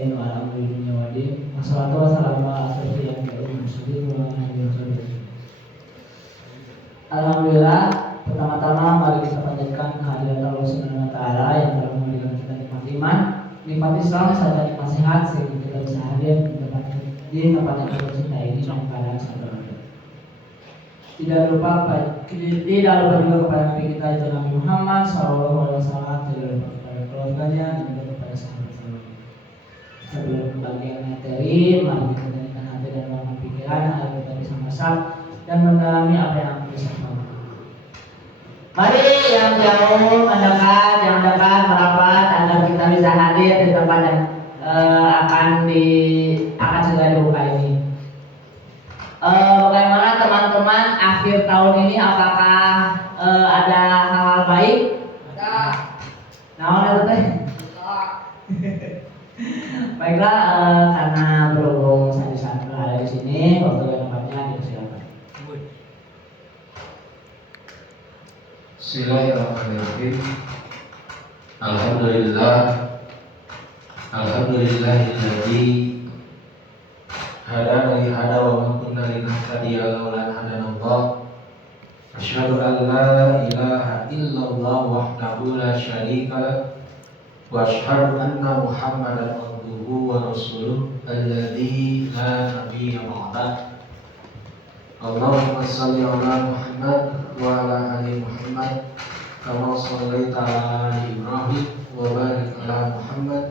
nasta'in wa ala amri dunya wa din. Wassalatu wassalamu ala asyrofil anbiya'i wal mursalin wa ala alihi wasallam. Alhamdulillah, pertama-tama mari kita panjatkan kehadirat Allah Subhanahu wa taala yang telah memberikan kita nikmat iman, nikmat Islam serta nikmat sehat sehingga kita bisa hadir di tempat yang kita cintai ini dalam keadaan sadar. Tidak lupa juga kepada Nabi kita itu Nabi Muhammad SAW, tidak lupa kepada keluarganya dan juga kepada sahabat-sahabat. Sebelum pembagian materi, mari kita jadikan hati dan lapang pikiran agar kita bisa masak dan mendalami apa yang bisa tahu. Mari yang jauh mendekat, yang dekat merapat agar kita bisa hadir di tempat yang akan segera dibuka ini. Bagaimana teman-teman akhir tahun ini, apakah ada hal-hal baik? Ada. Nah, itu teh. Baiklah, karena berhubung saya berada di sini, waktu dan tempatnya dipersilakan. Bismillahirrahmanirrahim. Alhamdulillahilladzi hadana li hada wa ma kunna linahtadiya laula an hadanallah. Asyhadu an la ilaha illallah wahdahu la syarika lah wa asyhadu anna Muhammadan abduhu wa rasuluh alladzi la nabiyya ba'dah. Allahumma shalli ala Muhammad wa ala ali Muhammad kama shallaita ala ali Ibrahim wa barik ala Muhammad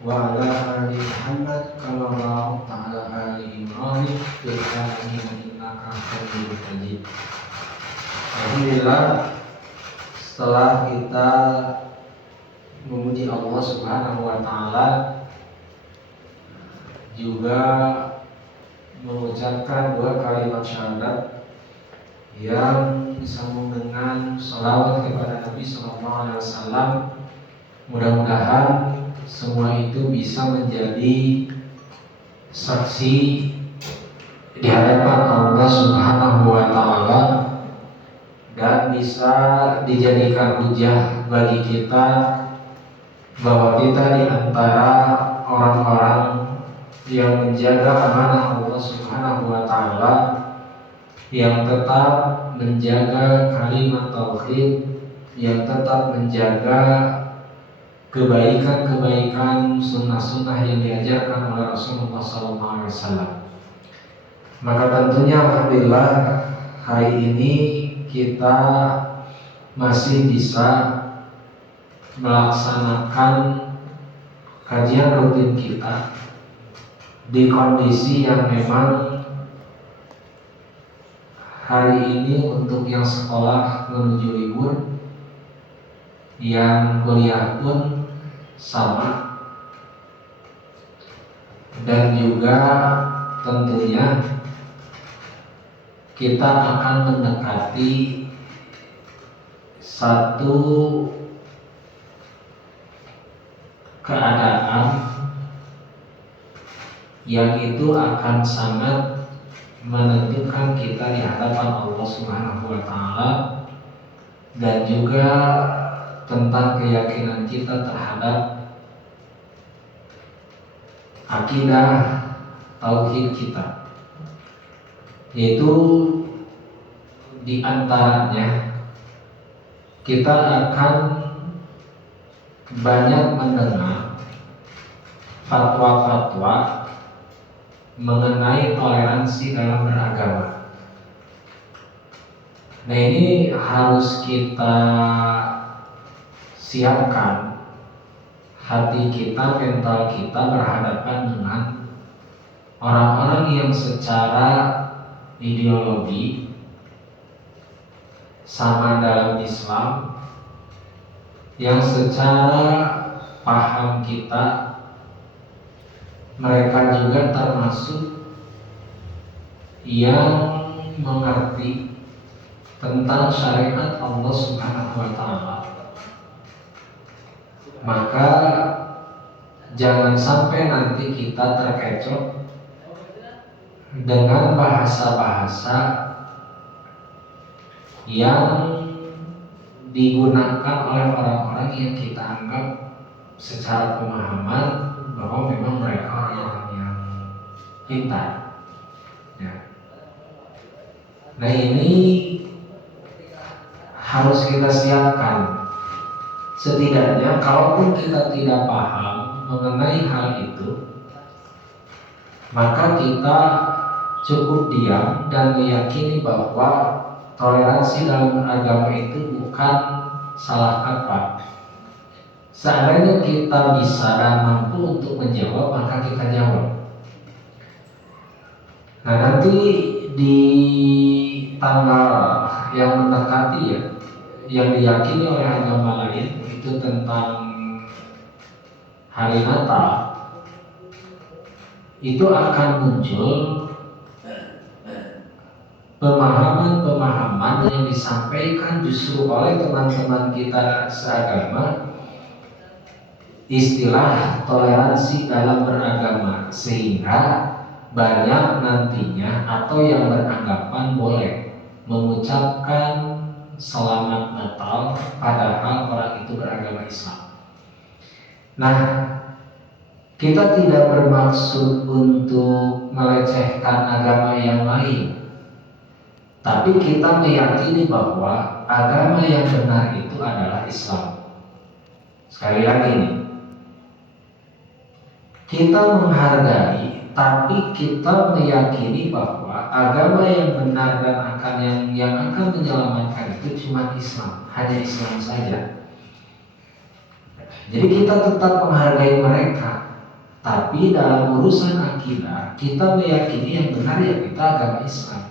wa ala ali Muhammad kama barakta ala ali Ibrahim fil alamin innaka Hamidum Majid. Alhamdulillah, setelah kita memuji Allah Subhanahu wa taala, juga mengucapkan dua kalimat syahadat yang disambung dengan salawat kepada Nabi Sallallahu Alaihi Wasallam. Mudah-mudahan semua itu bisa menjadi saksi di hadapan Allah Subhanahu wa taala dan bisa dijadikan hujah bagi kita bahwa kita di antara orang-orang yang menjaga amanah Allah Subhanahu wa taala, yang tetap menjaga kalimat tauhid, yang tetap menjaga kebaikan-kebaikan sunnah-sunnah yang diajarkan oleh Rasulullah SAW. Maka tentunya alhamdulillah hari ini kita masih bisa melaksanakan kajian rutin kita di kondisi yang memang hari ini untuk yang sekolah menuju libur, yang kuliah pun sama, dan juga tentunya kita akan mendekati satu keadaan yang itu akan sangat menentukan kita di hadapan Allah Subhanahu wa taala, dan juga tentang keyakinan kita terhadap akidah tauhid kita, yaitu di antaranya kita akan banyak mendengar fatwa-fatwa mengenai toleransi dalam beragama. Nah, ini harus kita siapkan hati kita, mental kita berhadapan dengan orang-orang yang secara ideologi sama dalam Islam, yang secara paham kita mereka juga termasuk yang mengerti tentang syariat Allah Subhanahu wa taala. Maka jangan sampai nanti kita terkecoh dengan bahasa-bahasa yang digunakan oleh orang-orang yang kita anggap secara pemahaman bahwa memang mereka pintar. Ya. Nah ini harus kita siapkan. Setidaknya kalaupun kita tidak paham mengenai hal itu, maka kita cukup diam dan meyakini bahwa toleransi dalam agama itu bukan salah kaprah. Seandainya kita bisa dan mampu untuk menjawab, maka kita jawab. Nah nanti di tanggal yang mendekati ya, yang diyakini oleh agama lain itu tentang hari Natal, itu akan muncul pemahaman-pemahaman yang disampaikan justru oleh teman-teman kita seagama, istilah toleransi dalam beragama, sehingga banyak nantinya atau yang beranggapan boleh mengucapkan selamat Natal padahal orang itu beragama Islam. Nah, kita tidak bermaksud untuk melecehkan agama yang lain, tapi kita meyakini bahwa agama yang benar itu adalah Islam. Sekali lagi nih, kita menghargai, tapi kita meyakini bahwa agama yang benar dan yang akan menyelamatkan itu cuma Islam, hanya Islam saja. Jadi kita tetap menghargai mereka, tapi dalam urusan akidah kita meyakini yang benar ya kita agama Islam.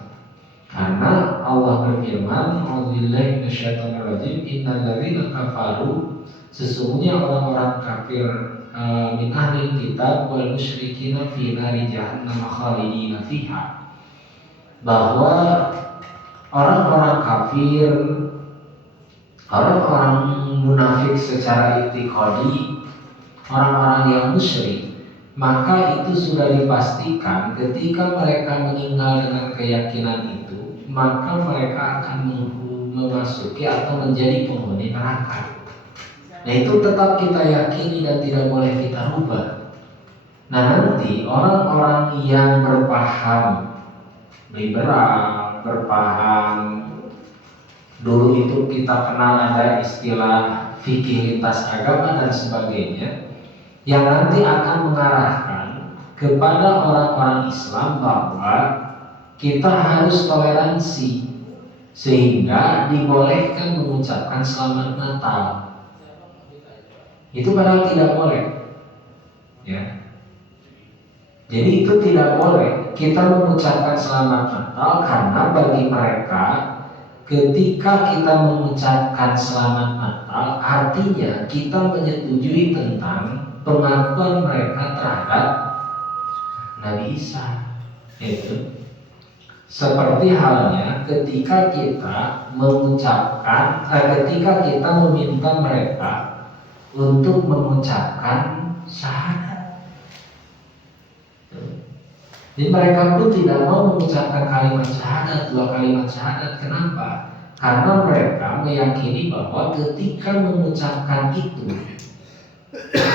Karena Allah berfirman, "A'udzubillahi minasyaitonirrajim, innal ladzina kafaru", sesungguhnya orang-orang kafir min ahlil kitab wal musyrikina fi nari jahannam khalidina fiha, bahwa orang-orang kafir, orang-orang munafik secara i'tiqadi, orang-orang yang musyrik, maka itu sudah dipastikan ketika mereka meninggal dengan keyakinan itu, maka mereka akan memasuki atau menjadi penghuni neraka. Nah itu tetap kita yakini dan tidak boleh kita rubah. Nah nanti orang-orang yang berpaham liberal, berpaham, dulu itu kita kenal ada istilah fikih lintas agama dan sebagainya, yang nanti akan mengarahkan kepada orang-orang Islam bahwa kita harus toleransi sehingga dibolehkan mengucapkan selamat Natal. Itu padahal tidak boleh, ya. Jadi itu tidak boleh kita mengucapkan selamat Natal, karena bagi mereka ketika kita mengucapkan selamat Natal artinya kita menyetujui tentang pengakuan mereka terhadap Nabi Isa. Itu seperti halnya ketika kita mengucapkan, ketika kita meminta mereka untuk mengucapkan syahadat. Jadi mereka pun tidak mau mengucapkan kalimat syahadat, dua kalimat syahadat. Kenapa? Karena mereka meyakini bahwa ketika mengucapkan itu,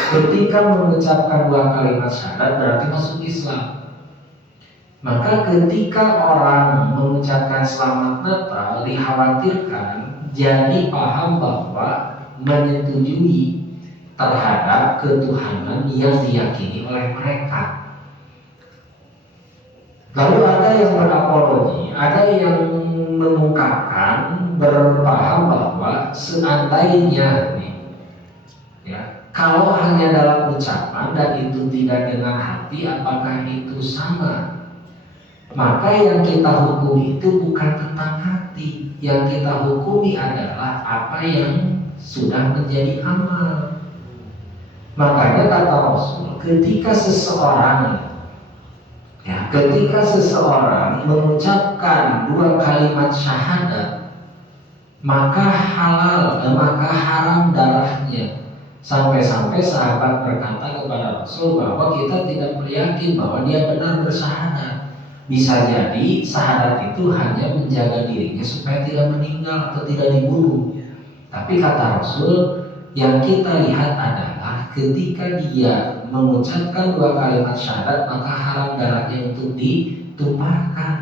ketika mengucapkan dua kalimat syahadat berarti masuk Islam. Maka ketika orang mengucapkan selamat Natal, dikhawatirkan jadi paham bahwa menyetujui terhadap ketuhanan yang diyakini oleh mereka. Lalu ada yang berapologi, ada yang mengungkapkan, berpaham bahwa seandainya ya, kalau hanya dalam ucapan dan itu tidak dengan hati, apakah itu sama? Maka yang kita hukumi itu bukan tentang hati, yang kita hukumi adalah apa yang sudah menjadi amal. Makanya kata Rasul, ketika seseorang mengucapkan dua kalimat syahadat, maka haram darahnya. Sampai-sampai sahabat berkata kepada Rasul bahwa kita tidak yakin bahwa dia benar bersyahadat. Bisa jadi syahadat itu hanya menjaga dirinya supaya tidak meninggal atau tidak dibunuh. Tapi kata Rasul, yang kita lihat adalah ketika dia mengucapkan dua kalimat syahadat, maka haram darahnya untuk ditumpahkan.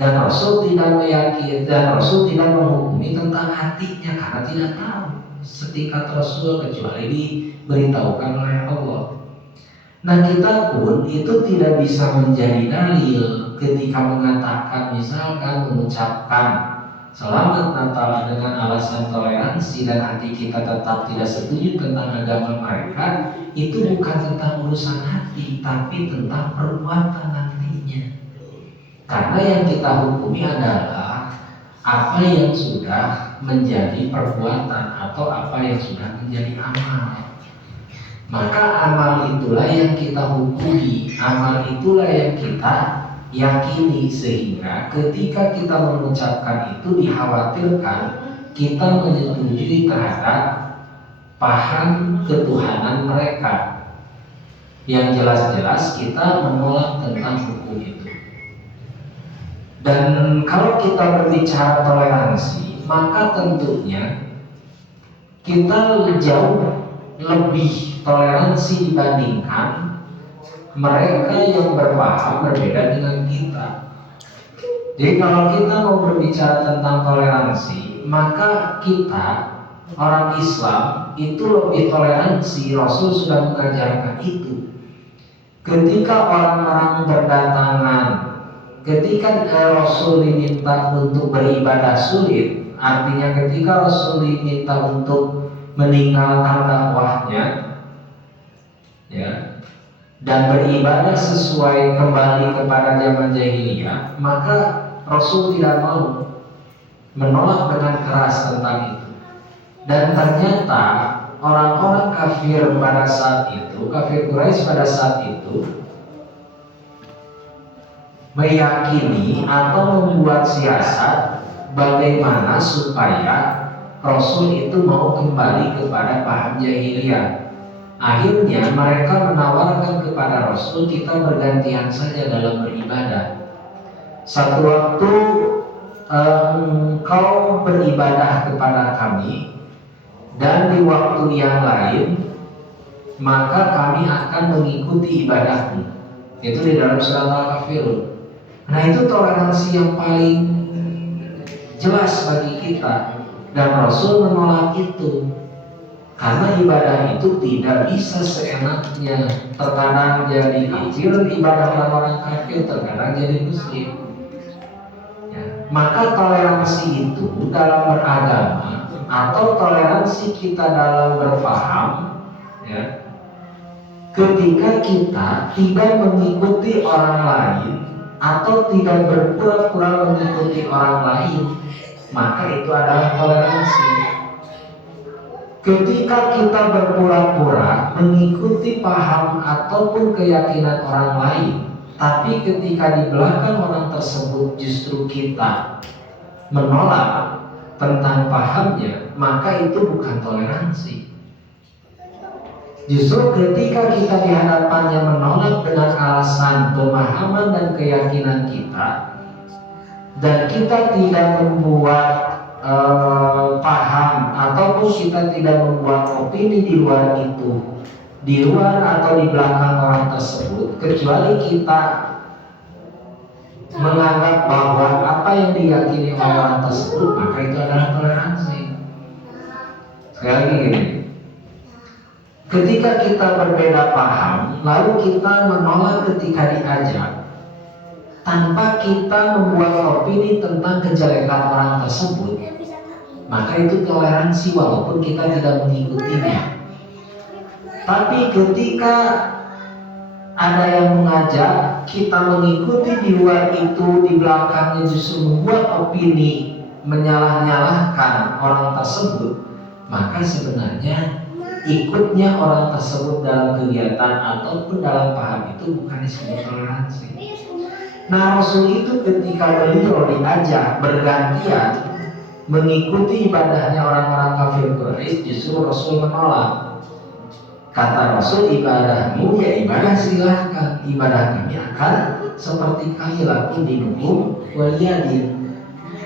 Dan Rasul tidak meyakini dan Rasul tidak menghukumi tentang hatinya karena tidak tahu setikat Rasul kecuali diberitahukan oleh Allah. Nah, kita pun itu tidak bisa menjadi dalil ketika mengatakan misalkan mengucapkan selamat Natal dengan alasan toleransi dan hati kita tetap tidak setuju tentang agama mereka, itu bukan tentang urusan hati tapi tentang perbuatan nantinya. Karena yang kita hukumi adalah apa yang sudah menjadi perbuatan atau apa yang sudah menjadi amal. Maka amal itulah yang kita hukumi, amal itulah yang kita yakini, sehingga ketika kita mengucapkan itu dikhawatirkan kita menyetujui terhadap paham ketuhanan mereka. Yang jelas-jelas kita menolak tentang hukum itu. Dan kalau kita berbicara toleransi, maka tentunya kita jauh lebih toleransi dibandingkan mereka yang berpaham berbeda dengan kita. Jadi kalau kita mau berbicara tentang toleransi, maka kita orang Islam itu lebih toleransi. Rasul sudah mengajarkan itu. Ketika orang-orang berdatangan, ketika Rasul diminta untuk beribadah sulit, artinya ketika Rasul diminta untuk meninggalkan dakwahnya, ya, dan beribadah sesuai kembali kepada zaman jahiliyah, maka Rasul tidak mau, menolak dengan keras tentang itu. Dan ternyata orang-orang kafir pada saat itu, kafir Quraisy pada saat itu meyakini atau membuat siasat bagaimana supaya Rasul itu mau kembali kepada paham jahiliyah. Akhirnya mereka menawarkan kepada Rasul, kita bergantian saja dalam beribadah. Satu waktu kau beribadah kepada kami, dan di waktu yang lain maka kami akan mengikuti ibadahmu. Itu di dalam surat Al-Kafirun. Nah, itu toleransi yang paling jelas bagi kita, dan Rasul menolak itu. Karena ibadah itu tidak bisa seenaknya. Terkadang jadi kafir, ibadah orang kafir, terkadang jadi muslim. Ya. Maka toleransi itu dalam beragama atau toleransi kita dalam berpaham, ya, ketika kita tidak mengikuti orang lain atau tidak berpura-pura mengikuti orang lain, maka itu adalah toleransi. Ketika kita berpura-pura mengikuti paham ataupun keyakinan orang lain, tapi ketika di belakang orang tersebut justru kita menolak tentang pahamnya, maka itu bukan toleransi. Justru ketika kita di hadapannya menolak dengan alasan pemahaman dan keyakinan kita, dan kita tidak membuat paham ataupun kita tidak membuat opini di luar itu, di luar atau di belakang orang tersebut, kecuali kita menganggap bahwa apa yang diyakini oleh orang tersebut, maka itu adalah toleransi. Sekali lagi gini, ketika kita berbeda paham lalu kita menolak ketika diajak, tanpa kita membuat opini tentang kejelekan orang tersebut, maka itu toleransi walaupun kita tidak mengikutinya. Tapi ketika ada yang mengajak kita mengikuti di luar itu, di belakangnya justru membuat opini menyalah-nyalahkan orang tersebut, maka sebenarnya ikutnya orang tersebut dalam kegiatan ataupun dalam paham itu bukan disebut toleransi. Nah, Rasul itu ketika beliau diajak bergantian mengikuti ibadahnya orang-orang kafir Quraisy, justru Rasul menolak. Kata Rasul, ibadahmu ya ibadah silahkan, ibadah kami akan seperti kami lakukan di hukum waliyadin.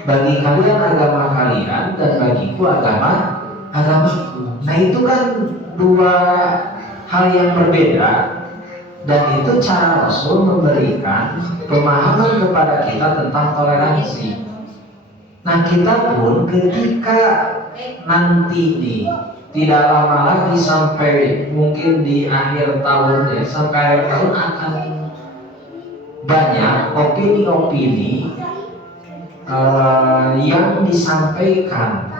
Bagi kalian agama kalian dan bagiku agamaku. Nah, itu kan dua hal yang berbeda, dan itu cara Rasul memberikan pemahaman kepada kita tentang toleransi. Nah, kita pun ketika nanti nih tidak lama lagi sampai mungkin di akhir tahun ya, sampai akhir tahun akan banyak opini-opini yang disampaikan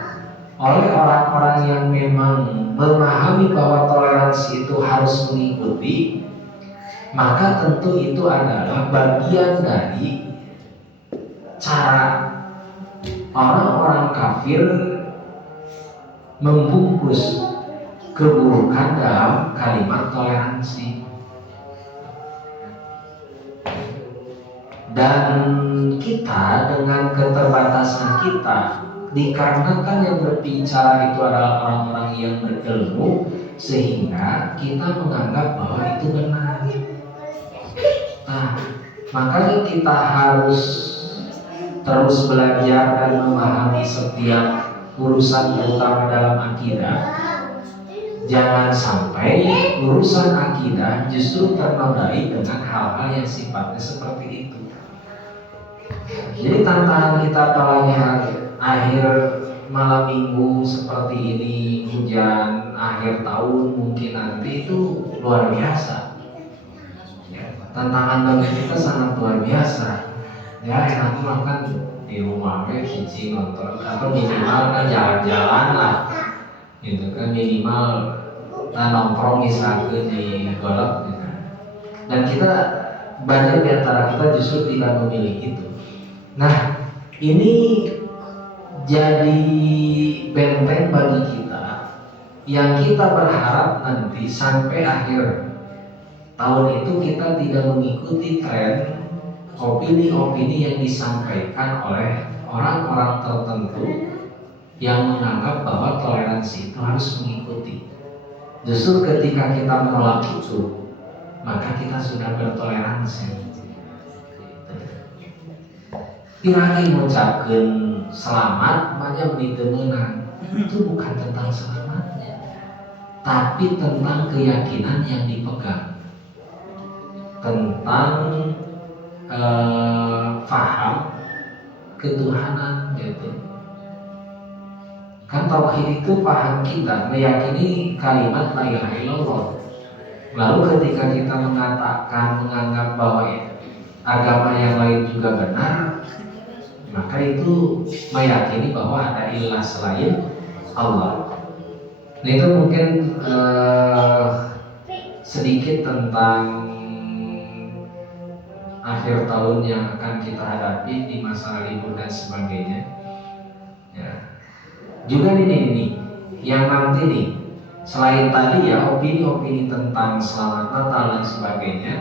oleh orang-orang yang memang memahami bahwa toleransi itu harus mengikuti, maka tentu itu adalah bagian dari cara orang-orang kafir membungkus keburukan dalam kalimat toleransi. Dan kita dengan keterbatasan kita, dikarenakan yang berbicara itu adalah orang-orang yang berilmu, sehingga kita menganggap bahwa itu benar. Nah, makanya kita harus terus belajar dan memahami setiap urusan terutama dalam akidah. Jangan sampai urusan akidah justru ternodai dengan hal-hal yang sifatnya seperti itu. Jadi tantangan kita apalagi akhir malam minggu seperti ini, hujan akhir tahun mungkin nanti itu luar biasa. Tantangan bagi kita sangat luar biasa. Ya enak makan di rumah cici nonton atau minimal kan jalan-jalan lah, gitu kan, minimal nongkrong misalkan di golf gitu. Dan kita banyak di antara kita justru tidak memilih itu. Nah, ini jadi benteng bagi kita yang kita berharap nanti sampai akhir tahun itu kita tidak mengikuti tren opini-opini yang disampaikan oleh orang-orang tertentu yang menganggap bahwa toleransi itu harus mengikuti. Justru ketika kita menolak itu, maka kita sudah bertoleransi. Piragi mengucapkan selamat, banyak menitemenang. Itu bukan tentang selamatnya, tapi tentang keyakinan yang dipegang, tentang faham ketuhanan gitu. Kan tauhid itu paham kita meyakini kalimat la ilaha illallah. Lalu ketika kita mengatakan menganggap bahwa agama yang lain juga benar, maka itu meyakini bahwa ada ilah selain Allah. Nah, itu mungkin sedikit tentang akhir tahun yang akan kita hadapi di masa libur dan sebagainya. Ya. Juga ini yang nanti nih, selain tadi ya opini-opini tentang selamat Natal dan sebagainya,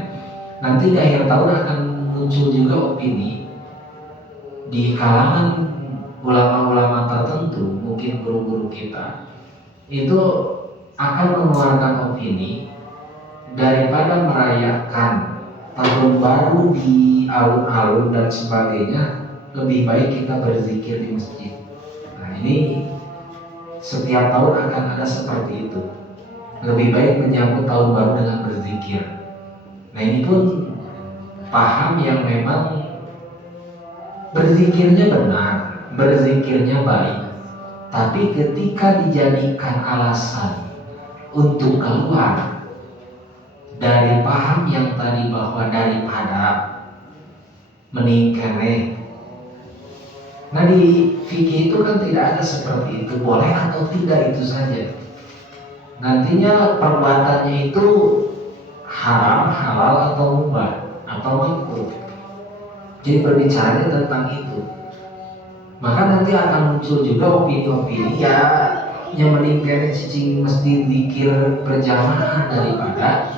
nanti di akhir tahun akan muncul juga opini di kalangan ulama-ulama tertentu, mungkin guru-guru kita, itu akan mengeluarkan opini daripada merayakan tahun baru di alun-alun dan sebagainya, lebih baik kita berzikir di masjid. Nah, ini setiap tahun akan ada seperti itu. Lebih baik menyambut tahun baru dengan berzikir. Nah, ini pun paham yang memang berzikirnya benar, berzikirnya baik, tapi ketika dijadikan alasan untuk keluar dari paham yang tadi bahwa daripada meningkene, nah di fikih itu kan tidak ada seperti itu, boleh atau tidak itu saja. Nantinya perbuatannya itu haram, halal atau mubah atau makruh. Jadi berbicaranya tentang itu. Maka nanti akan muncul juga opini-opini ya yang meningkatkan cicing mesti zikir berjamaah daripada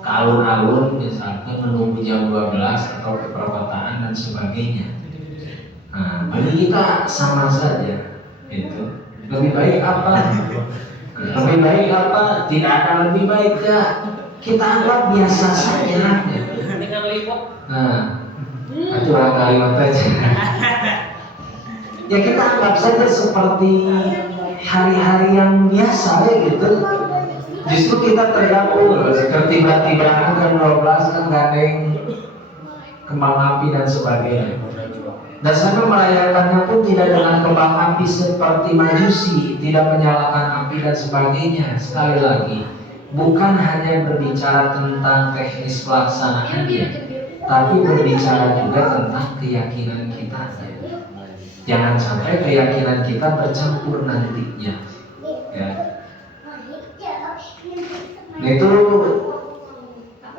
ke alun-alun misalkan menunggu jam 12 atau ke perkotaan dan sebagainya. Nah, bagi kita sama saja itu. Lebih baik apa? Lebih baik apa? Tidak ada lebih baik ya. Kita anggap biasa saja. Nah, itu kalimat aja. Ya kita anggap saja seperti hari-hari yang biasa ya gitu. Justru kita terganggu seperti tiba-tiba kan 12 kan gandeng kembang api dan sebagainya. Dan sampai merayakannya pun tidak dengan kembang api seperti Majusi, tidak menyalakan api dan sebagainya. Sekali lagi, bukan hanya berbicara tentang teknis pelaksanaannya, tapi berbicara juga tentang keyakinan kita. Jangan sampai keyakinan kita bercampur nantinya. Ya. Itu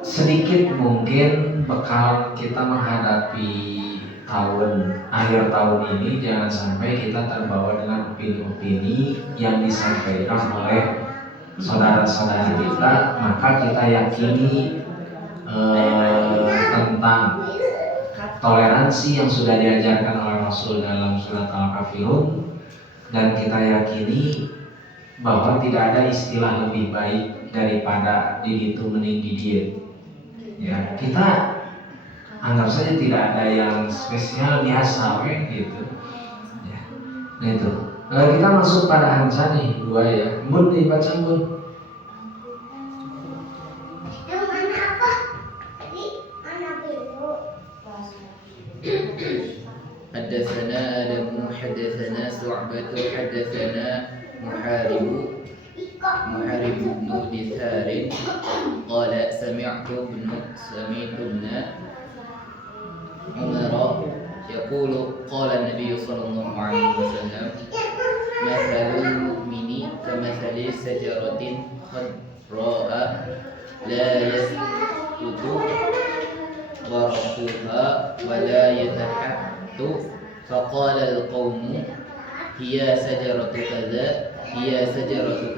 sedikit mungkin bekal kita menghadapi akhir tahun ini. Jangan sampai kita terbawa dengan opini-opini yang disampaikan oleh saudara-saudara kita, maka kita yakini tentang toleransi yang sudah diajarkan oleh Rasul dalam surat Al-Kafirun, dan kita yakini bahwa tidak ada istilah lebih baik daripada di itu mending di dia. Ya, kita anggap saja tidak ada yang spesial biasa gitu. Ya, nah itu. Kita masuk pada Hamzah nih, 2 ya. Mun dibaca mun. حدثنا آدم حدثنا شعبة حدثنا محارب بن دثار قال سمعت ابن عمر يقول قال النبي صلى الله عليه وسلم مثل المؤمن كمثل شجرة خضراء لا يسقط ورقها ولا يتحت فقال القوم هي شجرة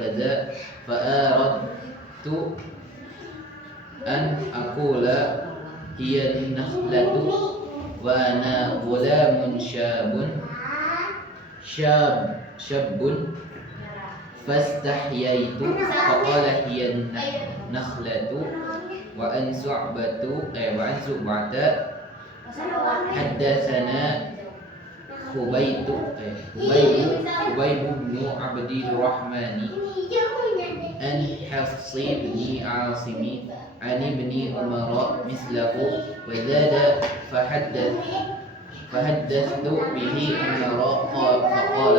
كذا فأردت أن أقول هي النخلة وأنا غلام شاب فاستحييت فقال هي النخلة وعن شعبة حدثنا خبيب بن عبد الرحمن عن حفص بن عاصم عن ابن عمر مثله وزاد فحدثت به عمر فقال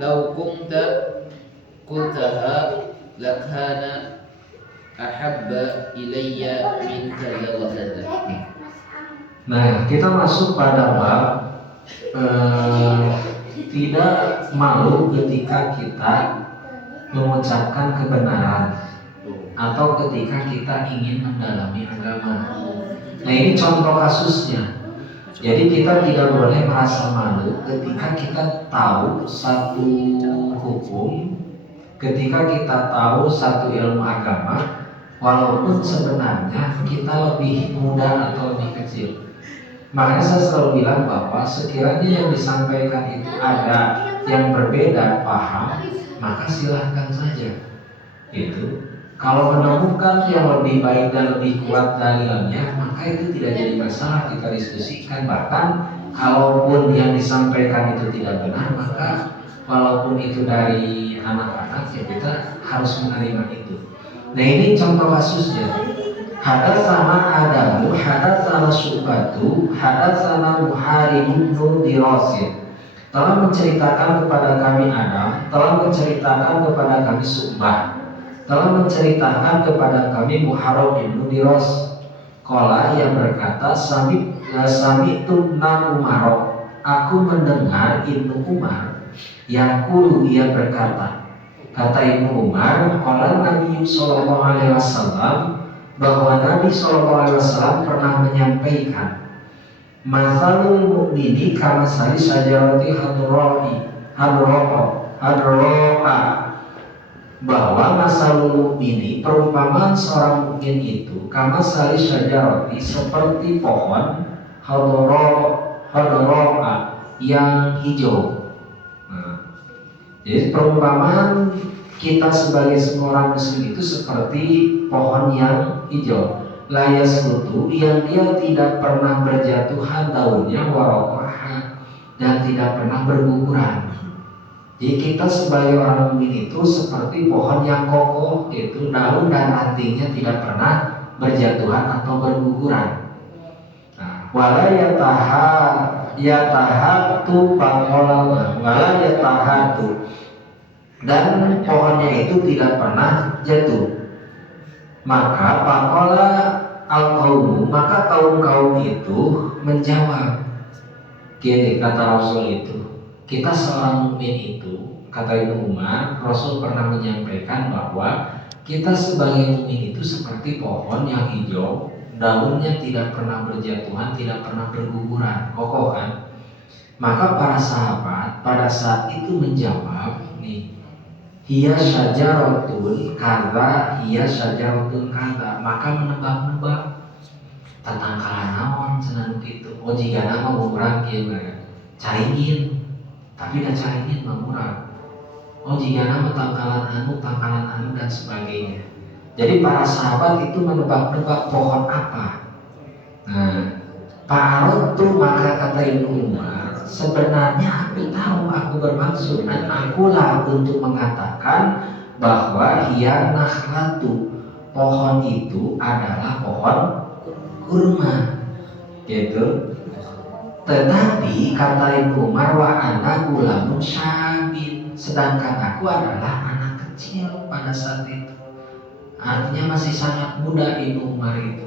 لو كنت قلتها لكان أحب إلي من كذا وكذا. Nah, kita masuk pada bab tidak malu ketika kita mengucapkan kebenaran atau ketika kita ingin mendalami agama. Nah, ini contoh kasusnya. Jadi kita tidak boleh merasa malu ketika kita tahu satu hukum, ketika kita tahu satu ilmu agama, walaupun sebenarnya kita lebih muda atau lebih kecil. Makanya saya selalu bilang bahwa sekiranya yang disampaikan itu ada yang berbeda paham, maka silahkan saja. Itu kalau menemukan yang lebih baik dan lebih kuat dalilnya, maka itu tidak jadi masalah, kita diskusikan. Bahkan kalaupun yang disampaikan itu tidak benar, maka walaupun itu dari anak-anak, ya kita harus menerima itu. Nah, ini contoh kasusnya. Hadatsana Adamu, hadatsana Syu'batu, hadatsana Muharib bin Dirasid. Telah menceritakan kepada kami Adam, telah menceritakan kepada kami Syu'bah, telah menceritakan kepada kami Muharib bin Diras. Qala, yang berkata, sami'tu Umar, aku mendengar Ibnu Umar yaqulu, ia berkata, kata Ibnu Umar, qala Nabi sallallahu alaihi wasallam, bahwa Nabi sallallahu alaihi wasallam pernah menyampaikan, masalul mu'mini kamasali sajarati hadro'a, bahwa masalul mu'mini, perumpamaan seorang mukmin itu, kamasali sajarati, seperti pohon hadro'a yang hijau. Jadi perumpamaan kita sebagai semua orang muslim itu seperti pohon yang hijau, layas kutu, yang dia tidak pernah berjatuhan daunnya, warokoha, dan tidak pernah berguguran. Jadi kita sebagai orang mukmin itu seperti pohon yang kokoh, itu daun dan rantingnya tidak pernah berjatuhan atau berguguran. Nah, wala yatahatu pakola wala yatahatu, dan pohonnya itu tidak pernah jatuh. Maka pakola al-qaumu, maka kaum-kaum itu menjawab. Gini kata Rasul itu, kita seorang mukmin itu, kata Ibnu Umar, Rasul pernah menyampaikan bahwa kita sebagai mukmin itu seperti pohon yang hijau, daunnya tidak pernah berjatuhan, tidak pernah berguguran, kokoh kan. Maka para sahabat pada saat itu menjawab, nih, hiya syajaratun kadza, hiya syajaratun kadza, maka menebak-nebak tentang kalanaon cenah kitu. Oh jika nama umurang kieu caringin, tapi dah caringin murah. Oh jika nama tangkalan anu dan sebagainya. Jadi para sahabat itu menebak-nebak pohon apa. Nah, Pak Arut tuh maka kata Ibnu Umar, sebenarnya aku tahu, aku bermaksud dan akulah untuk mengatakan bahwa hiya nakhlatu, pohon itu adalah pohon kurma, gitu. Tetapi kata Ibnu Umar, wa ana gulamun syabin, sedangkan aku adalah anak kecil pada saat itu. Artinya masih sangat muda Ibnu Umar itu.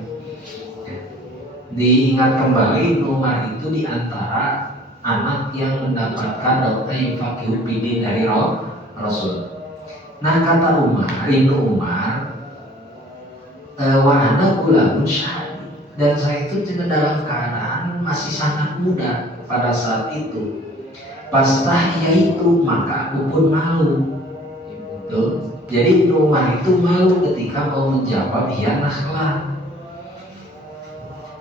Diingat kembali, Ibnu Umar itu diantara anak yang mendapatkan dautai faqihu bidin dari Rasul. Nah kata Ibnu Umar, wa ana gulamun syabin, dan saya itu juga dalam keadaan masih sangat muda pada saat itu. Pastah yaitu, maka aku pun malu. Gitu. Jadi Ibnu Umar itu malu ketika mau menjawab ya nakhlah.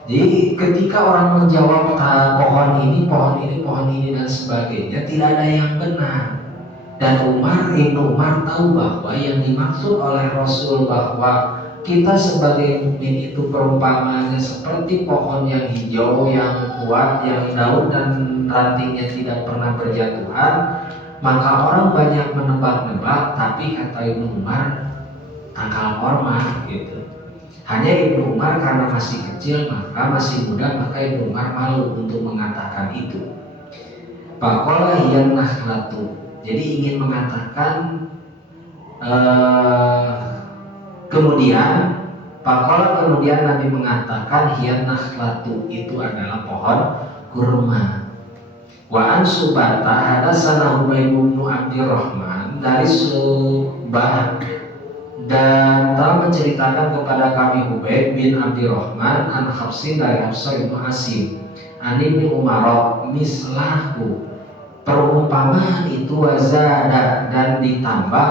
Jadi ketika orang menjawab pohon ini dan sebagainya, tidak ada yang benar. Dan Ibnu Umar tahu bahwa yang dimaksud oleh Rasul bahwa kita sebagai mukmin itu perumpamaannya seperti pohon yang hijau, yang kuat, yang daun dan rantingnya tidak pernah berjatuhan. Maka orang banyak menebak-nebak, tapi kata Ibnu Umar tangkal hormat gitu. Hanya Ibnu Umar karena masih kecil, masih muda, maka Ibnu Umar malu untuk mengatakan itu. Pakola hiya nakhlatu, jadi ingin mengatakan kemudian Nabi mengatakan hiya nakhlatu, itu adalah pohon kurma. Wa an Subata hadatsana Hubayb bin Abdurrahman dari Subah, dan telah menceritakan kepada kami Hubayb bin Abdurrahman an Hafsin dari Hafsah bin Asim an Ibnu Umar mislahu, perumpamaan itu wazada, dan ditambah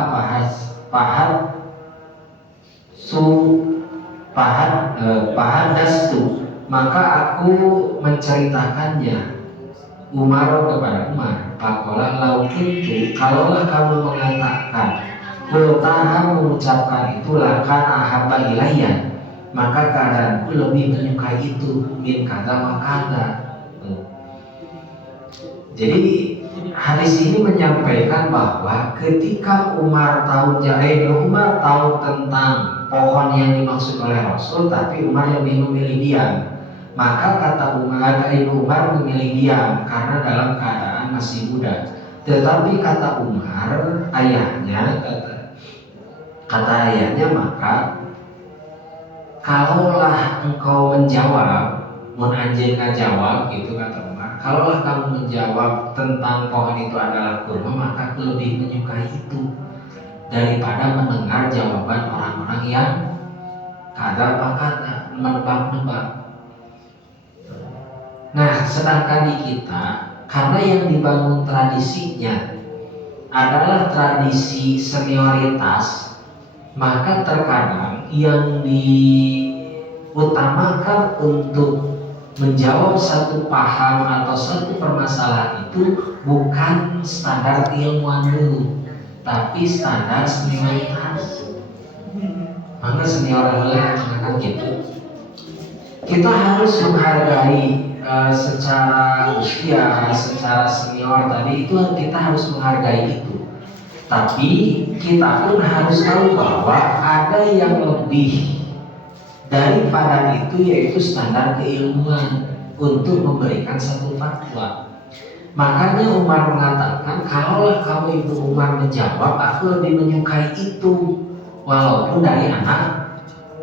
pahadastu, maka aku menceritakannya Umar kepada Umar. Pakola lau kuntu, kalaulah kamu mengatakan, kultaha mengucapkan itu, lakan ahabba ilayya, maka keadaanku lebih menyukai itu min kata makata. Jadi hadis ini menyampaikan bahwa ketika Umar tahu tentang pohon yang dimaksud oleh Rasul, tapi Umar lebih memilih diam. Maka kata Ibnu Umar memilih diam karena dalam keadaan masih muda. Tetapi kata Umar, ayahnya, maka kalaulah engkau menjawab, mun anjeun ngajawab gitu kata Umar, kalaulah kamu menjawab tentang pohon itu adalah kurma, maka aku lebih menyukai itu daripada mendengar jawaban orang-orang yang kata menebak-nebak. Nah, sedangkan di kita, karena yang dibangun tradisinya adalah tradisi senioritas, maka terkadang yang diutamakan untuk menjawab satu paham atau satu permasalahan itu bukan standar keilmuan dulu, tapi standar senioritas. Maka senior mengatakan gitu. Kita harus menghargai secara usia, secara senior tadi itu, kita harus menghargai itu. Tapi kita pun harus tahu bahwa ada yang lebih daripada itu, yaitu standar keilmuan untuk memberikan satu fatwa. Makanya Umar mengatakan, kalaulah kamu Ibnu Umar menjawab, aku lebih menyukai itu, walaupun dari anak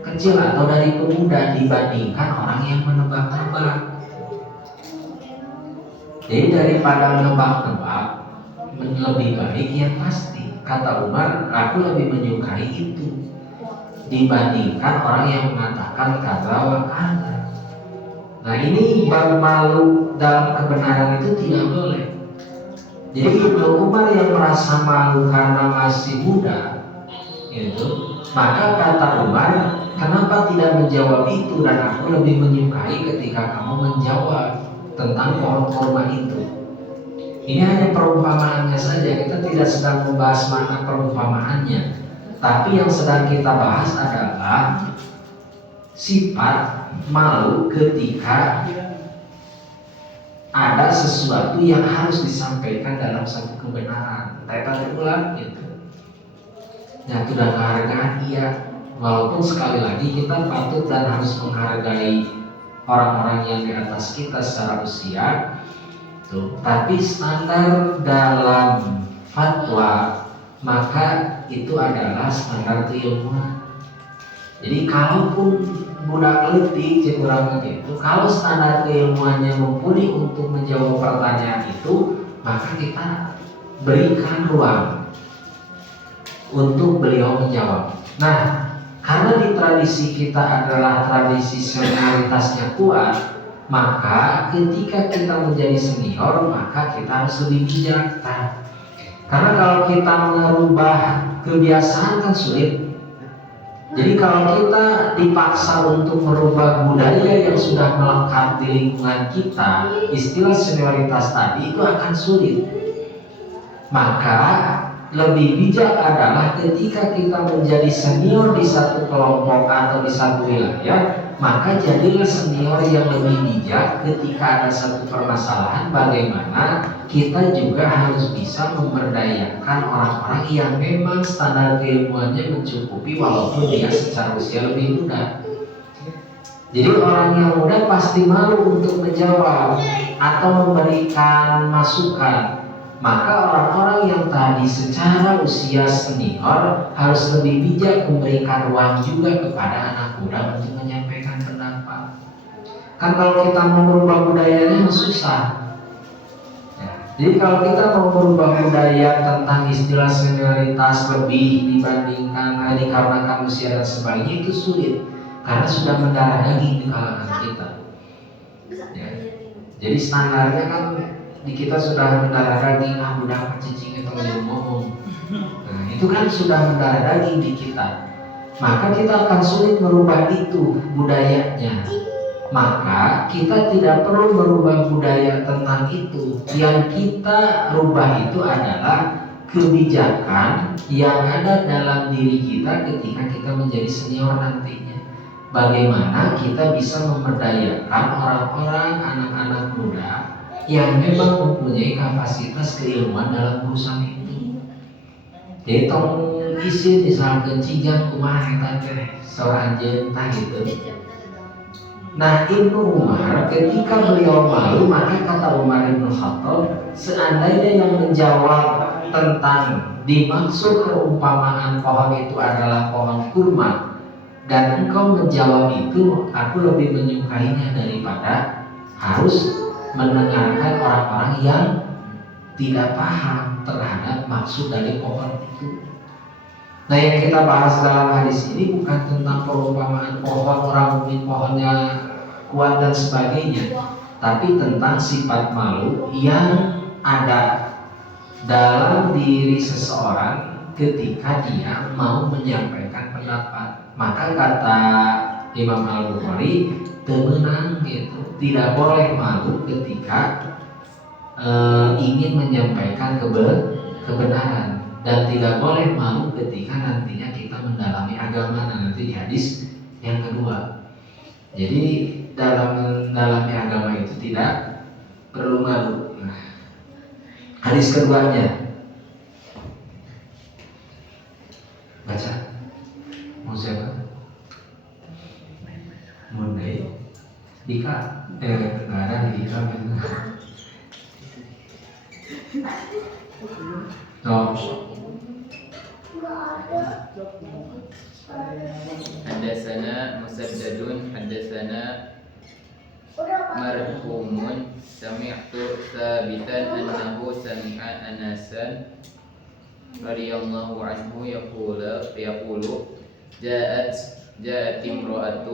kecil atau dari pemuda, dibandingkan orang yang menebak-nebak. Jadi daripada menebak-nebak, lebih baik yang pasti. Kata Umar, aku lebih menyukai itu dibandingkan orang yang mengatakan kata wa kata. Nah, ini bab malu dalam kebenaran itu tidak boleh. Jadi Ibnu Umar yang merasa malu karena masih muda, gitu, maka kata Umar, kenapa tidak menjawab itu, dan aku lebih menyukai ketika kamu menjawab tentang pohon kurma itu. Ini hanya perumpamaannya saja, kita tidak sedang membahas makna perumpamaannya, tapi yang sedang kita bahas adalah sifat malu ketika ada sesuatu yang harus disampaikan dalam satu kebenaran. Tata terulang gitu. Ya, sudah kehargaan iya, walaupun sekali lagi kita patut dan harus menghargai orang-orang yang di atas kita secara usia. Tuh, tapi standar dalam fatwa maka itu adalah standar keilmuan. Jadi kalaupun budak letih cekurangan itu, kalau standar keilmuannya mumpuni untuk menjawab pertanyaan itu, maka kita berikan ruang untuk beliau menjawab. Nah, karena di tradisi kita adalah tradisi senioritasnya kuat, maka ketika kita menjadi senior, maka kita harus lebih bijak. Karena kalau kita merubah kebiasaan kan sulit. Jadi kalau kita dipaksa untuk merubah budaya yang sudah melekat di lingkungan kita, istilah senioritas tadi itu akan sulit. Maka lebih bijak adalah ketika kita menjadi senior di satu kelompok atau di satu wilayah, maka jadilah senior yang lebih bijak ketika ada satu permasalahan. Bagaimana kita juga harus bisa memberdayakan orang-orang yang memang standar keilmuannya mencukupi walaupun dia secara usia lebih muda. Jadi orang yang muda pasti malu untuk menjawab atau memberikan masukan. Maka orang-orang yang tadi secara usia senior harus lebih bijak memberikan ruang juga kepada anak muda untuk menyampaikan pendapat. Kan kalau kita mau merubah budayanya susah. Jadi kalau kita mau merubah budaya tentang istilah senioritas lebih dibandingkan dikarenakan usia dan sebagainya itu sulit, karena sudah mendarah daging di kalangan kita. Ya. Jadi standarnya kan di kita sudah mendarah daging, budak cicing itu ngomong. Nah, itu kan sudah mendarah daging di kita. Maka kita akan sulit merubah itu budayanya. Maka kita tidak perlu merubah budaya tentang itu. Yang kita rubah itu adalah kebijakan yang ada dalam diri kita ketika kita menjadi senior nantinya. Bagaimana kita bisa memberdayakan orang-orang, anak-anak muda yang memang mempunyai kapasitas keilmuan dalam urusan itu. Jadi tong isi misalkan cigang kumaha eta teh seorang anjeun tah gitu. Nah, Ibnu Umar ketika beliau malu, maka kata Umar bin Khattab, seandainya yang menjawab tentang dimaksud perumpamaan pohon itu adalah pohon kurma dan engkau menjawab itu, aku lebih menyukainya daripada harus mendengarkan orang-orang yang tidak paham terhadap maksud dari pohon itu. Nah, yang kita bahas dalam hadis ini bukan tentang perumpamaan pohon, orang mungkin pohonnya kuat dan sebagainya, tapi tentang sifat malu yang ada dalam diri seseorang ketika dia mau menyampaikan pendapat. Maka kata Imam Al-Bukhari, temenang gitu, tidak boleh malu ketika ingin menyampaikan kebenaran, dan tidak boleh malu ketika nantinya kita mendalami agama. Nanti di hadis yang kedua, jadi dalam mendalami agama itu tidak perlu malu. Hadis keduanya, Dika, nggak ada di Dika bener. Oh, حدثنا مسدد حدثنا مرحوم سمعت ثابتا أنه سمع أنسا رضي الله عنه يقول جاءت امرأة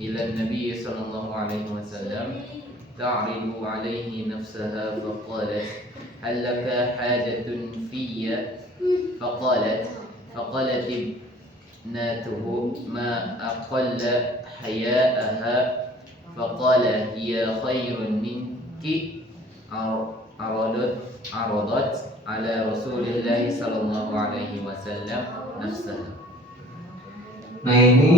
إلى النبي صلى الله عليه وسلم تعرض عليه نفسها فقالت هل لك حاجة في فقالت ابنته ما أقل حياءها فقال هي خير منك عرضت على رسول الله صلى الله عليه وسلم نفسها. nah ini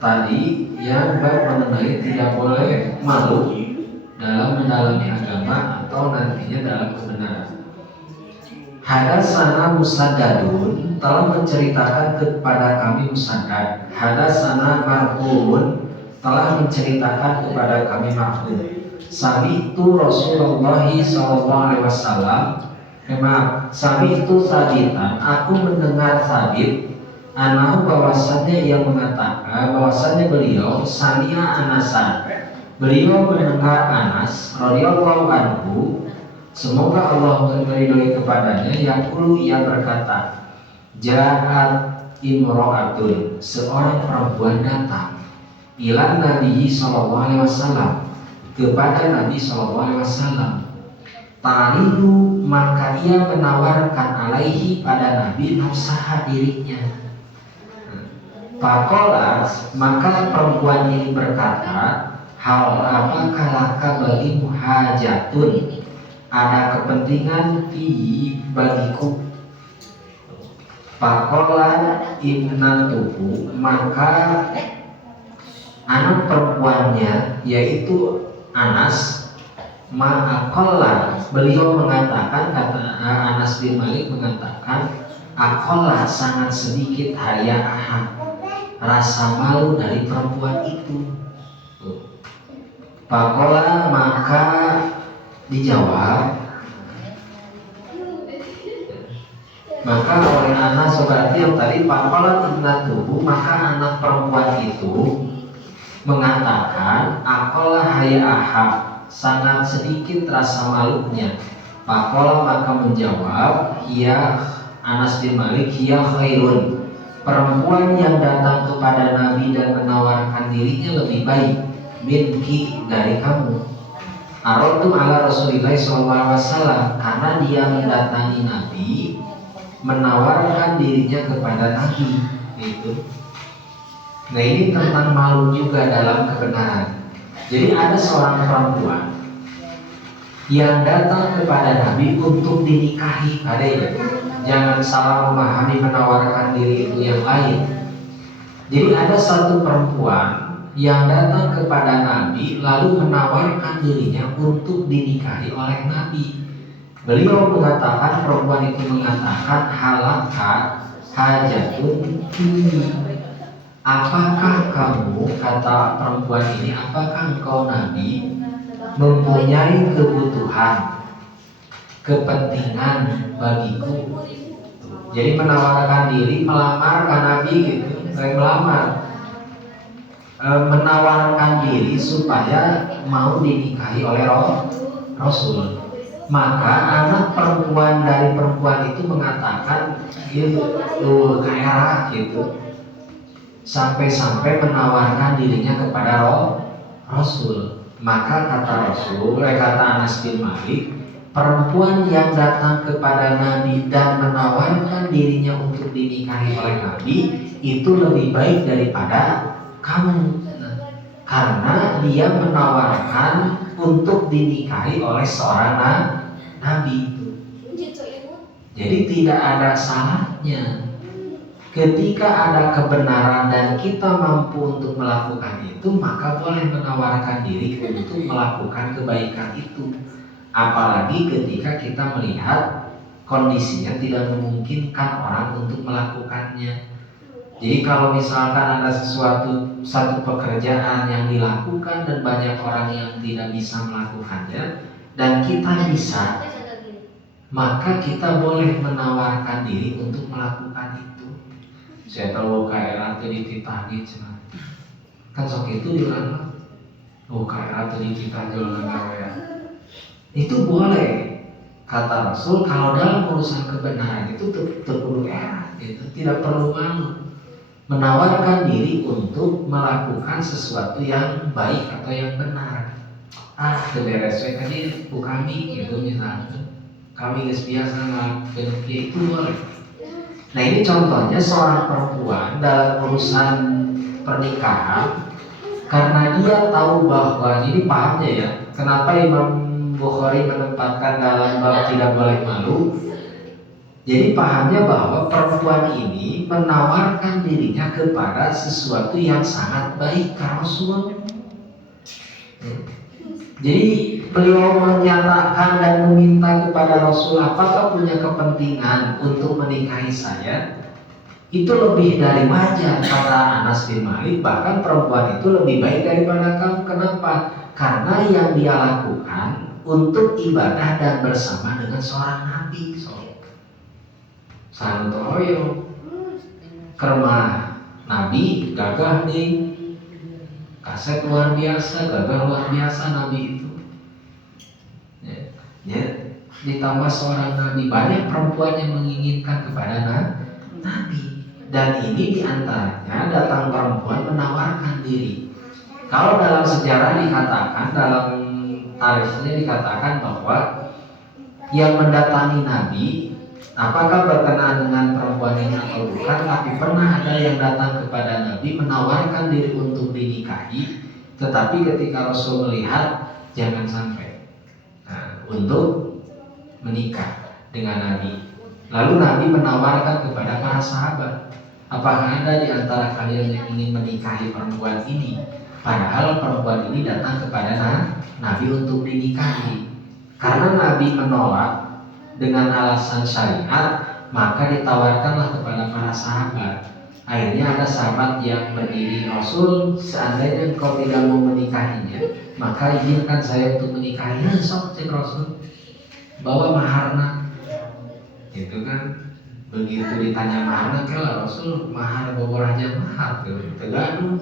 tadi yang bab mengenai tidak boleh malu dalam mendalami agama atau nantinya dalam kebenaran. Hadatsana Musaddadun telah menceritakan kepada kami Musaddad. Hadatsana Marhum telah menceritakan kepada kami Marhum. Sami'tu Rasulullah sallallahu alaihi wasallam. Sami'tu Sabitan, aku mendengar Sabit anahu bahwasannya ia mengatakan bahwasannya beliau sami'a Anasan. Beliau mendengar Anas radhiyallahu anhu, semoga Allah meridhoi kepadanya, yaqulu ia berkata, ja'at imra'atun, seorang perempuan datang, ilan Nabi sallallahu alaihi wasallam, kepada Nabi sallallahu alaihi wasallam. Taridu, maka ia menawarkan alaihi pada Nabi nafsaha dirinya. Fakolas, maka perempuan ini berkata, hal apakah laka bagimu hajatun, ada kepentingan fi bagiku. Fakola ibnatuhu, maka anak perempuannya yaitu Anas ma'akola, beliau mengatakan, kata Anas bin Malik mengatakan, akola sangat sedikit haya'ah, rasa malu dari perempuan itu. Fakola, maka dijawab, maka oleh Anas berarti yang tadi Fakola ibnatuhu, maka anak perempuan itu mengatakan akola haya'ah, sangat sedikit rasa malunya. Fakola, maka menjawab, ya Anas bin Malik, ya khairun, perempuan yang datang kepada Nabi dan menawarkan dirinya lebih baik minki, dari kamu. Aradtu ala Rasulillah SAW, karena dia mendatangi Nabi, menawarkan dirinya kepada Nabi. Itu. Nah ini tentang malu juga dalam kebenaran. Jadi ada seorang perempuan yang datang kepada Nabi untuk dinikahi padanya. Jangan salah memahami menawarkan diri itu yang lain. Jadi ada satu perempuan yang datang kepada Nabi lalu menawarkan dirinya untuk dinikahi oleh Nabi. Beliau mengatakan, perempuan itu mengatakan, halaka hajatun ini, apakah kamu, kata perempuan ini, apakah engkau Nabi mempunyai kebutuhan, kepentingan bagiku? Jadi menawarkan diri, melamar kan Nabi gitu, melamar, menawarkan diri supaya mau dinikahi oleh Rasul. Maka anak perempuan dari perempuan itu mengatakan, gitu, kayak gitu, sampai-sampai menawarkan dirinya kepada Rasul. Maka kata Rasul, kata Anas bin Malik, perempuan yang datang kepada Nabi dan menawarkan dirinya untuk dinikahi oleh Nabi itu lebih baik daripada kamu, karena dia menawarkan untuk dinikahi oleh seorang Nabi. Jadi tidak ada salahnya ketika ada kebenaran dan kita mampu untuk melakukan itu, maka boleh menawarkan diri untuk melakukan kebaikan itu. Apalagi ketika kita melihat kondisinya tidak memungkinkan orang untuk melakukannya. Jadi kalau misalkan ada satu pekerjaan yang dilakukan dan banyak orang yang tidak bisa melakukannya dan kita bisa, maka kita boleh menawarkan diri untuk melakukan itu. Saya tahu KRA itu dititah gitu, kan sok itu diulang, KRA itu dititah jualan ya. Itu boleh, kata Rasul. Kalau dalam urusan kebenaran itu terperlu era, gitu. Tidak perlu malu menawarkan diri untuk melakukan sesuatu yang baik atau yang benar. Beres tadi bu kami gitu misalnya, kami biasa ngelakuin itu boleh. Nah ini contohnya seorang perempuan dalam urusan pernikahan, karena dia tahu bahwa ini pahamnya ya, kenapa Imam Bukhari menempatkan dalam bab tidak boleh malu. Jadi pahamnya bahwa perempuan ini menawarkan dirinya kepada sesuatu yang sangat baik karena Rasul. Jadi beliau menyatakan dan meminta kepada Rasul, apakah punya kepentingan untuk menikahi saya? Itu lebih dari wajar, kata Anas bin Malik. Bahkan perempuan itu lebih baik daripada kamu. Kenapa? Karena yang dia lakukan untuk ibadah dan bersama dengan seorang Nabi. Santoyo kerma Nabi gagah nih, kaset luar biasa, gagah luar biasa Nabi itu. Ya, ditambah seorang Nabi, banyak perempuan yang menginginkan kepada Nabi. Dan ini diantaranya datang perempuan menawarkan diri. Kalau dalam sejarah dikatakan, dalam tarikhnya dikatakan bahwa yang mendatangi Nabi, apakah berkenaan dengan perempuan ini atau bukan, tapi pernah ada yang datang kepada Nabi menawarkan diri untuk dinikahi, tetapi ketika Rasul melihat jangan sampai untuk menikah dengan Nabi. Lalu Nabi menawarkan kepada para sahabat, apakah ada di antara kalian yang ingin menikahi perempuan ini? Padahal perempuan ini datang kepada Nabi untuk dinikahi. Karena Nabi menolak dengan alasan syariat, maka ditawarkanlah kepada para sahabat. Akhirnya ada sahabat yang berdiri, Rasul, seandainya engkau tidak mau menikahinya, maka izinkan saya untuk menikahinya. Sok cek Rasul, bawa maharna. Itu kan, begitu ditanya maharna, kalau Rasul mahar bawa raja mahar, tegaduh.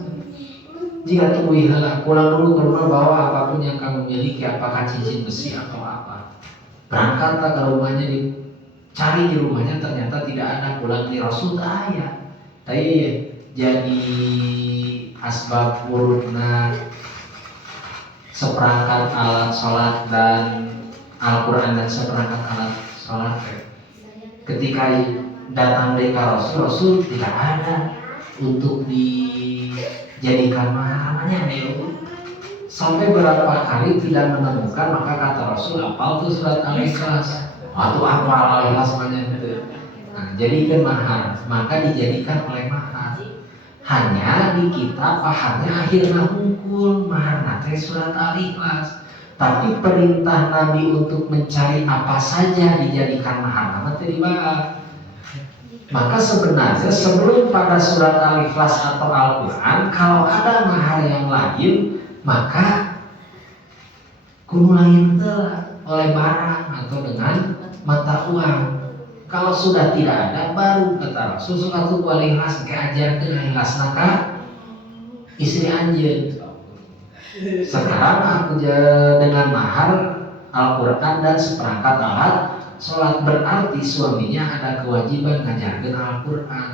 Jika tunggu halah, pulang dulu ke rumah, bawa apapun yang kamu miliki, apakah cincin besi atau apa. Berangkat ke rumahnya, dicari di rumahnya, ternyata tidak ada. Pulang di Rasul tak ada. Tapi jadi asbab wurudna, seperangkat alat sholat dan Al-Quran dan seperangkat alat sholat. Ketika datang dari Rasul, Rasul tidak ada untuk dijadikan maharnya. Sampai berapa kali tidak menemukan, maka kata Rasul, apal tuh surat Al-Ikhlas. Waktu apal Al-Ikhlas banyak itu. Nah, jadikan mahar, maka dijadikan oleh mahar. Hanya di kita pahamnya akhirnya hukum mahar nanti surat Al-Ikhlas. Tapi perintah Nabi untuk mencari apa saja dijadikan mahar nanti dibahas. Maka sebenarnya sebelum pada surat Al-Ikhlas atau Al-Quran, kalau ada mahar yang lain, maka kudu lain oleh barang atau dengan mata uang. Kalau sudah tidak ada, baru kata Rasul suatu boleh ikhlas keajarkan ikhlas naka istri anjeun. Sekarang aku dengan mahar Al-Quran dan seperangkat alat sholat, berarti suaminya ada kewajiban ngajarkan Al-Quran,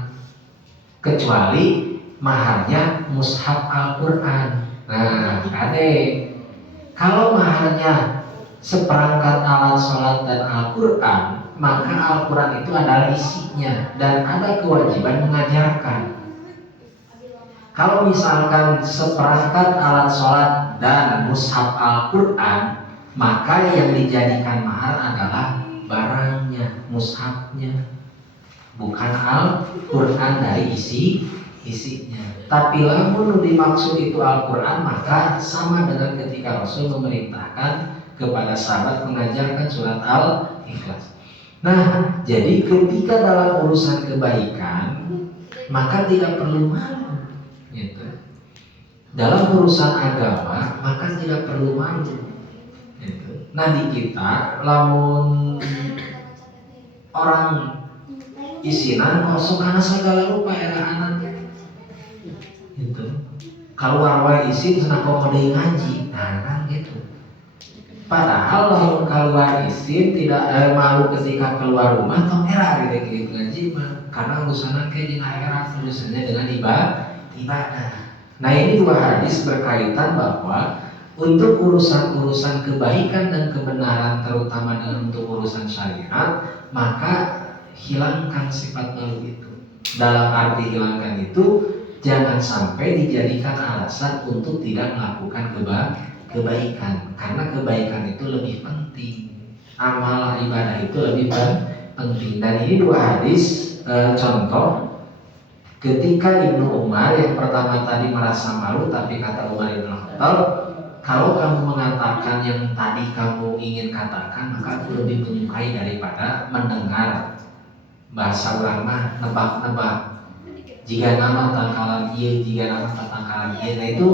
kecuali maharnya mushaf Al-Quran. Nah, adek, kalau maharnya seperangkat alat sholat dan Al-Quran, maka Al-Quran itu adalah isinya dan ada kewajiban mengajarkan. Kalau misalkan seperangkat alat sholat dan mushaf Al-Quran, maka yang dijadikan mahar adalah barangnya, mushafnya, bukan Al-Quran dari isinya. Tapi lamun dimaksud itu Al-Quran, maka sama dengan ketika Rasul memerintahkan kepada sahabat mengajarkan surat Al-Ikhlas. Nah, jadi ketika dalam urusan kebaikan, maka tidak perlu malu. Gitu. Dalam urusan agama maka tidak perlu malu. Gitu. Nah di kita lamun orang isinan kosong karena segala rupa era anak gitu. Kalau wae isin senang komode ngaji, nah kan gitu. Padahal kalau isin tidak malu ketika keluar rumah atau era gitu ngaji mah karena urusannya kayak di era urusannya dengan ibadah. Nah ini dua hadis berkaitan bahwa untuk urusan-urusan kebaikan dan kebenaran terutama dengan untuk urusan syariat maka hilangkan sifat malu itu. Dalam arti hilangkan itu jangan sampai dijadikan alasan untuk tidak melakukan kebaikan karena kebaikan itu lebih penting, amal ibadah itu lebih penting. Dan ini dua hadis contoh ketika Ibnu Umar yang pertama tadi merasa malu tapi kata Umar Ibn Khattab, kalau kamu mengatakan yang tadi kamu ingin katakan maka aku lebih menyukai daripada mendengar bahasa orang mah nebak-nebak jika nama tangkalan iya jika nama tangkalan iya. Nah itu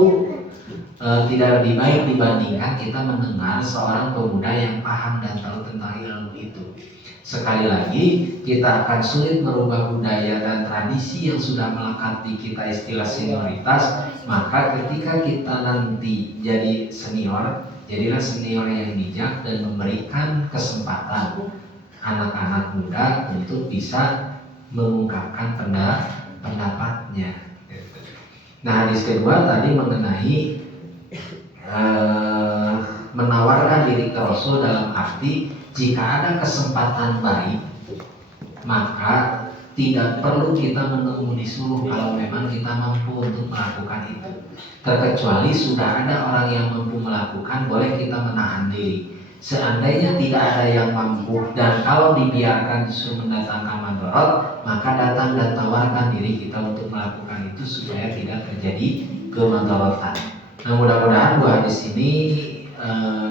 tidak lebih baik dibandingkan kita mendengar seorang pemuda yang paham dan tahu tentang ilmu itu. Sekali lagi kita akan sulit merubah budaya dan tradisi yang sudah melekat di kita istilah senioritas. Maka ketika kita nanti jadi senior, jadilah senior yang bijak dan memberikan kesempatan anak-anak muda untuk bisa mengungkapkan pendapatnya. Nah hadis kedua tadi mengenai menawarkan diri ke Rasul dalam arti jika ada kesempatan baik maka tidak perlu kita menunggu disuruh kalau memang kita mampu untuk melakukan itu. Terkecuali sudah ada orang yang mampu melakukan, boleh kita menahan diri. Seandainya tidak ada yang mampu dan kalau dibiarkan justru mendatangkan madharat, maka datang dan tawarkan diri kita untuk melakukan itu supaya tidak terjadi kemadharatan. Nah mudah-mudahan dua hadis ini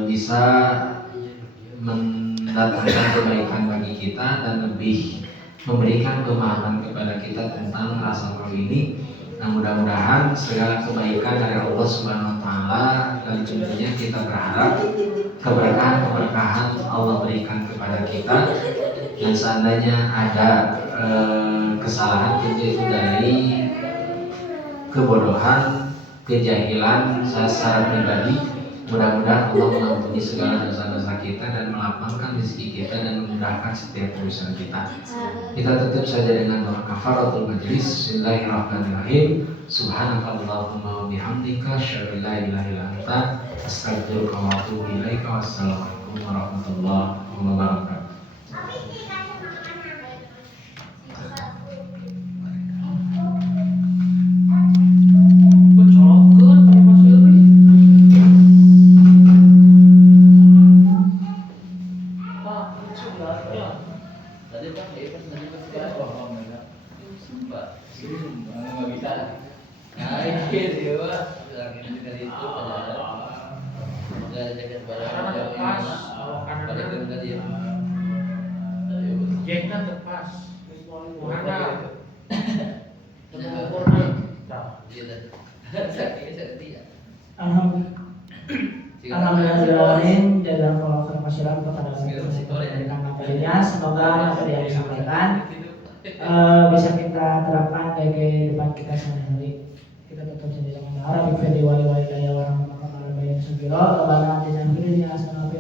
bisa mendatangkan kebaikan bagi kita dan lebih memberikan pemahaman kepada kita tentang rasa malu ini. Nah mudah-mudahan segala kebaikan dari Allah Subhanahu Wa Taala dan tentunya kita berharap keberkahan Allah berikan kepada kita. Dan seandainya ada kesalahan tentu itu dari kebodohan, kejahilan saya secara pribadi, mudah-mudahan Allah mengampuni segala dosa-dosa kita dan melapangkan rezeki kita dan memudahkan setiap urusan kita. Kita tutup saja dengan doa kafaratul majlis. Bismillahirrahmanirrahim. Subhanakallahumma wa bihamdika asyhadu an la ilaha illa anta astaghfiruka wa atubu ilaika. Wassalamualaikum warahmatullahi wabarakatuh. Alhamdulillahirrahmanirrahim. Jazakallahu khairan katsiran kepada memberikan materinya. Semoga materi yang disampaikan bisa kita terapkan di kehidupan kita sehari-hari. Kita tetap jadi dengan Arab, Fedi wali wali daya warahmatullahi wabarakatuh. Subhanallahi wa bihamdihi, asmaul